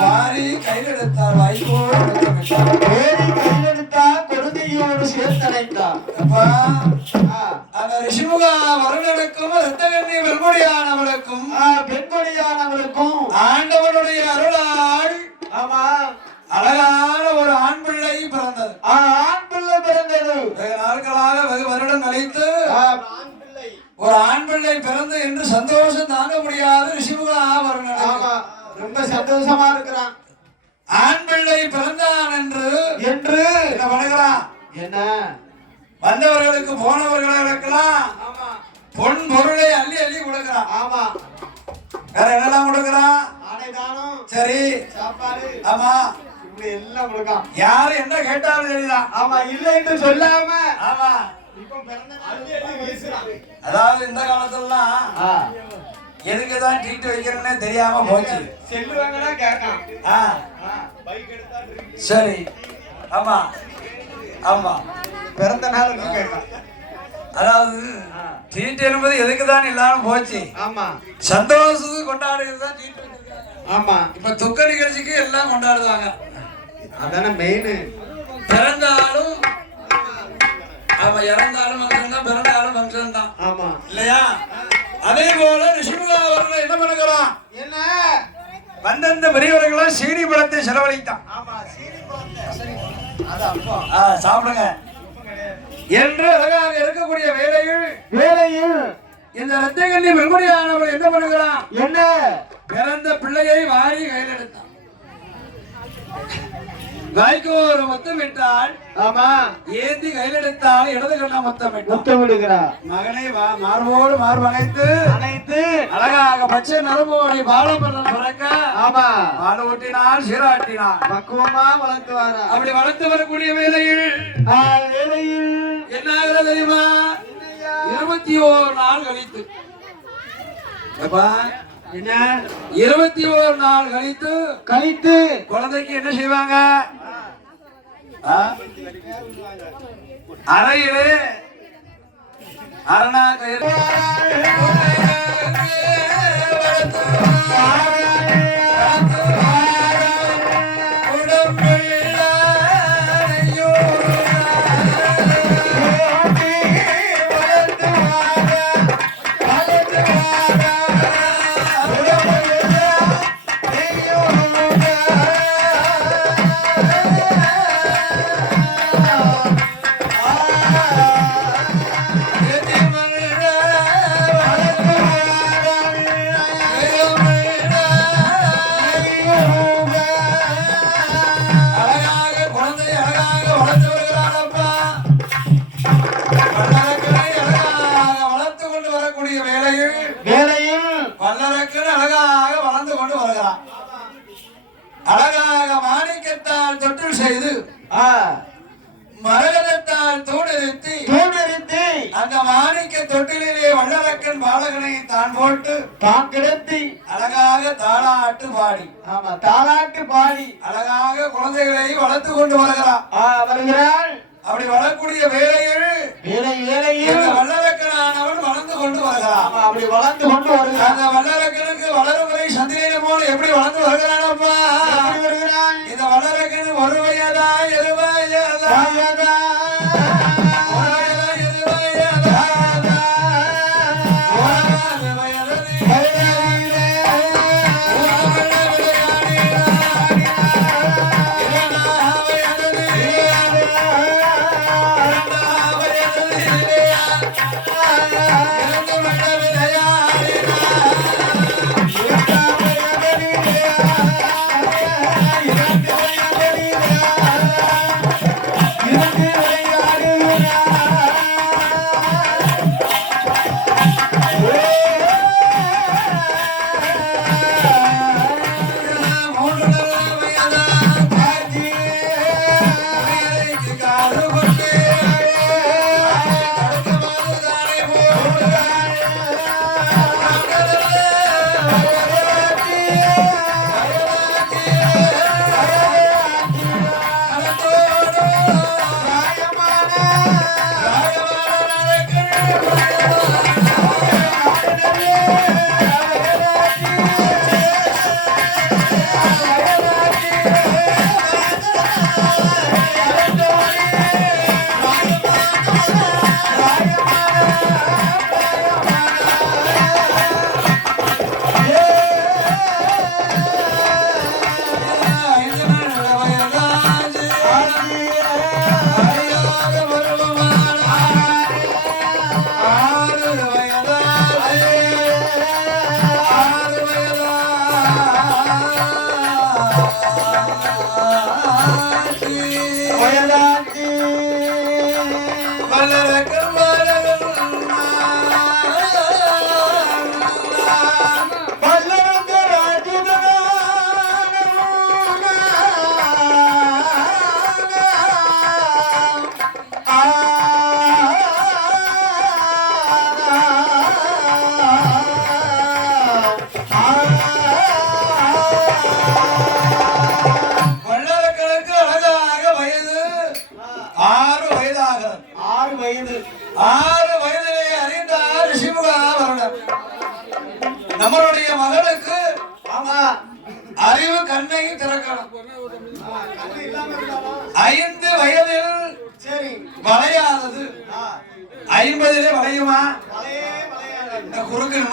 வாரி கையில் எடுத்தார் வாய்ப்போடு ஏறி கையெடுத்தா கொடுமையோடு சேர்த்தடைந்தார். அப்பா, ரிஷிமுகா வருடனுக்கும் ரத்தகண்ணி வெல்முடியானவளுக்கும் பெண்கொடியானவளுக்கும் ஆண்டவனுடைய அருளால் ஆமா. அழகான ஒரு ஆண் பிள்ளை பிறந்தது. ஆண் பிள்ளை பிறந்தது. வெகு நாட்களாக வெகு வருடம் கழித்து ஒரு ஆண் பிள்ளை பிறந்து என்று சந்தோஷம் தாங்க முடியாது ரிஷிமுகா வருடன் ஆமா. ரொம்ப சந்தோஷமா இருக்கிறான். ஆண் பிள்ளை பிறந்தான் என்று என்று. என்ன பண்ணுகிறான்? என்ன? வந்தவர்களுக்கு போனவர்களுக்கெல்லாம் ஆமா. பொன் பொருளை அள்ளி அள்ளி கொடுக்கிறான் ஆமா. வேற என்னெல்லாம் கொடுக்கிறான் சரி. சாப்பாடு. ஆமா. இப்படி எல்லாம் கொடுக்கான் யாரு என்ன கேட்டாலும் சரிதான். ஆமா இல்லை என்று சொல்லாம ஆமா. அதாவது இந்த காலத்துலலாம் எதுக்கு தான் ட்ரீட் வைக்கிறேன்னே தெரியாம போச்சு. செல்லுவாங்கன்னா கேட்கான் ஆ. சரி. ஆமா. ஆமா. பிறந்த நாள் அதாவது ட்ரீட் என்பது எதுக்கு தான் இல்லாம போச்சு? ஆமா. சந்தோஷத்துக்கு கொண்டாடுறது தான் வச்சிருக்காங்க ஆமா. இப்ப துக்க நிகழ்ச்சிக்கு எல்லாம் கொண்டாடுவாங்க. அதானே மெயின் பிறந்தாலும் ஆமா இறந்தாலும் ஃபங்க்ஷன் தான் பிறந்தாலும் ஃபங்க்ஷன் தான் ஆமா. இல்லையா? அதே போல ரிஷிமுகா அவர்கள் என்ன பண்ணுகிறான் என்ன? வந்தந்த பெரியவர்களும் சீனி பழத்தை செலவழித்தான். ஆமா சீனி ஆ, சாப்பிடுங்க. என்று அழகாக இருக்கக்கூடிய வேலையில் வேலையில் இந்த ரத்தகண்ணி வெண்முடியானவள் என்ன பண்ணுகிறான்? என்ன? பிறந்த பிள்ளையை வாரி கையில் எடுத்தான். காய்க்கு ஒரு முத்தம் விட்டால் ஆமா. ஏந்தி கையில் எடுத்தால் இடது கண்ணா முத்தம் விட்டான் முத்தம் விடுகிறா மகனை மார்போடு மார்பனைத்து அனைத்து அழகாக பச்சை நரம்போடி பாலபரணம் பிறக்க ஆமா. பால் ஊட்டினான் சீராட்டினான் பக்குவமா வளர்த்து வாரா. அப்படி வளர்த்து வரக்கூடிய வேளையில் ஆ, வேலையில் என்ன ஆகுறது தெரியுமா? இருபத்தி ஓரு நாள் கழித்து. என்ன? இருபத்தி ஓரு நாள் கழித்து கழித்து. குழந்தைக்கு என்ன செய்வாங்க? அறையிலே. அரணா கயிறு தான் போட்டு தான் கிடத்தி அழகாக தாளாட்டு பாடி. ஆமா. தாலாட்டு பாடி. அழகாக குழந்தைகளை வளர்த்து கொண்டு வருகிறான் ஆ, வருகிறாள். அப்படி வரக்கூடிய வேளையில் வேலை வேலையில் வல்லரக்கனானவன் வளர்ந்து கொண்டு வருகிறான். ஆமா அப்படி வளர்ந்து கொண்டு வருகிறாள்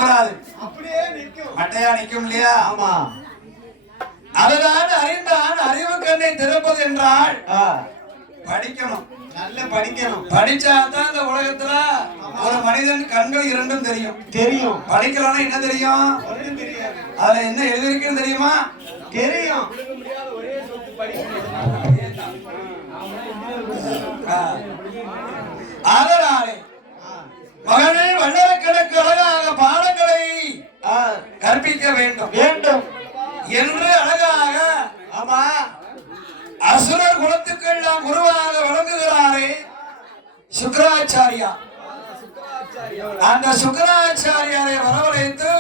நிற்கும். மட்டையா நிக்கும் இல்லையா? ஆமா. அதுதான் அறிந்தான் அறிவு கண்ணை திறப்பது என்றால் படிக்கணும். நல்ல படிக்கணும். படிச்சா தான் இந்த உலகத்துல ஒரு மனிதன் கண்கள் இரண்டும் தெரியும். தெரியும். படிக்கலன்னா என்ன தெரியும்? அதுல என்ன எழுதிருக்குன்னு தெரியுமா? தெரியும். ஆ. மகனே வண்ணரக்கணக்கு அழகாக பாடங்களை கற்பிக்க வேண்டும். வேண்டும். என்று அழகாக ஆமா அசுரர் குலத்துக்கெல்லாம் குருவாக விளங்குகிறாரே சுக்கராச்சாரியா. அந்த சுக்கராச்சாரியாரை வரவழைத்து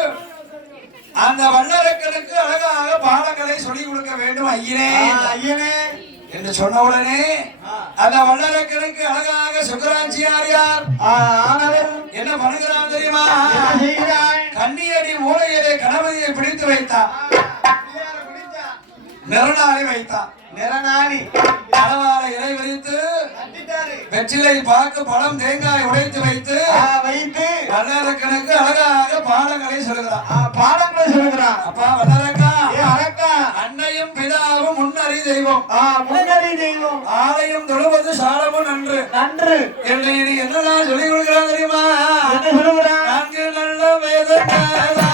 அந்த வண்ணரக்கனுக்கு அழகாக பாடங்களை சொல்லிக் கொடுக்க வேண்டும் ஐயனே. ஐயனே. என்று சொன்ன உடனே அந்த வண்ணரக்கனுக்கு அழகாக ஆனவன் என்ன பண்ணுகிறான் தெரியுமா? கண்ணியடி மூலையிலே கணபதியை பிடித்து பிடித்தா. நெருநாளை வைத்தான் நிறநாளி. அளவார இலை விரித்து கட்டிட்டாரு. வெற்றிலை பாக்கு பழம் தேங்காய் உடைத்து வைத்து வைத்து. வண்ணரக்கனுக்கு அழகாக பாடங்களை சொல்கிறான். ஆ, பாடங்களை சொல்கிறான். அப்பா அரக்கா அன்னையும் பிதாவும் முன்னறி தெய்வம். தெய்வம் ஆலயம் தொழுவது சாலமும் நன்று. நன்று. என்று இனி என்னதான் சொல்லிக் கொடுக்கிறான் தெரியுமா? என்ன நான்கு நல்ல வேதங்களா.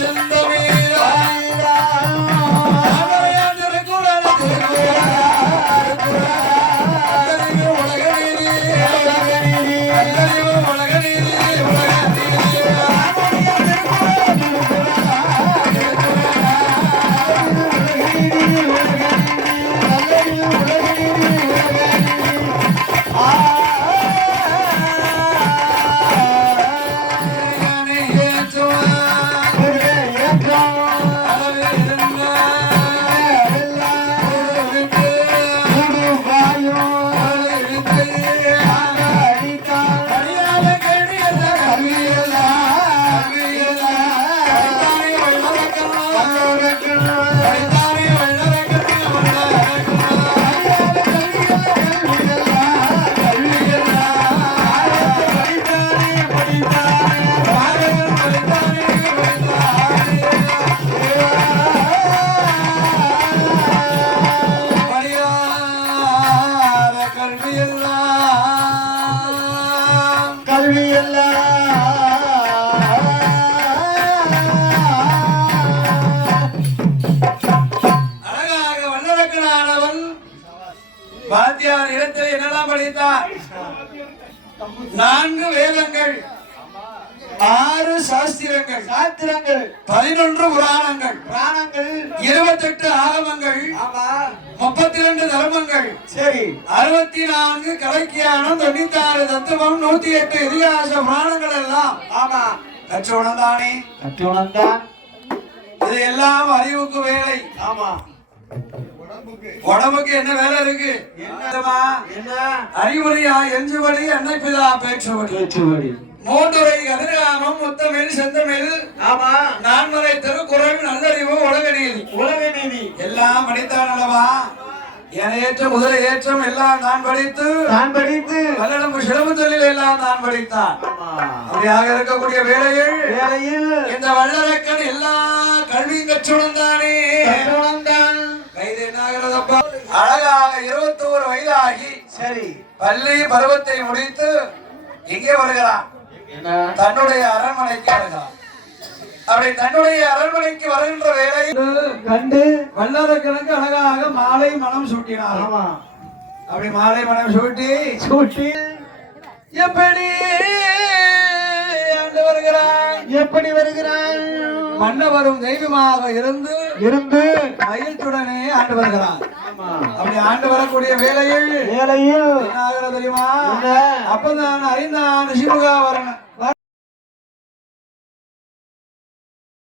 Russian நான்கு வேதங்கள் ஆறு சாஸ்திரங்கள் சாத்திரங்கள் பதினொன்று புராணங்கள். பிராணங்கள் இருபத்தெட்டு ஆகமங்கள் ஆமா. முப்பத்தி ரெண்டு தர்மங்கள். சரி. அறுபத்தி நான்கு கலைக்கியானம் தொண்ணூத்தி ஆறு தத்துவம் நூத்தி எட்டு இதிகாச புராணங்கள் எல்லாம். ஆமா. கற்றோணம் தானே கட்டுணர்ந்தான் இது எல்லாம் அறிவுக்கு வேலை. ஆமா. உடம்புக்கு என்ன வேலை இருக்கு? என்ன அறிவுரையா எஞ்சுபடி என்னைப்பிதா பேச்சுபடி. மூன்றுரை கதிர்காமம் முத்தமிழ் செந்தமிழ் ஆமா. நான்மறை திருக்குறள் நல்லறிவு உலக நீதி உலக நீதி எல்லாம் படித்தான் அல்லவா ஏற்ற முதல் ஏற்றம் எல்லாம் நான் படித்து நான் படித்து பல்லடம் சிலம்பு தொழில் எல்லாம் நான் படித்தான். அப்படியாக இருக்கக்கூடிய வேளையில் வேளையில் இந்த வல்லரக்கன் எல்லா கல்வியும் கற்றுடன் தானே தான் ஆகிறதப்பா அழகாக இருபத்தோரு வயதாகி சரி. பள்ளி பருவத்தை முடித்து இங்கே வருகிறான். தன்னுடைய அரண்மனைக்கு வருகிறான். அப்படி தன்னுடைய அரண்மனைக்கு வருகின்ற வேளையில் கண்டு வல்லரக்கனுக்கு அழகாக மாலை மனம் சூட்டினார். ஆமா. அப்படி மாலை மனம் சூட்டி சூட்டி எப்படி ஆண்டு வருகிறான் எப்படி வருகிறான் மன்னவரும் தெய்வமாக இருந்து இருந்து மயில்துடனே ஆண்டு வருகிறான். அப்படி ஆண்டு வரக்கூடிய வேளையில் வேலையில் என்ன ஆகிறது தெரியுமா? அப்பதான் அறிந்தான் சிவகாவரன்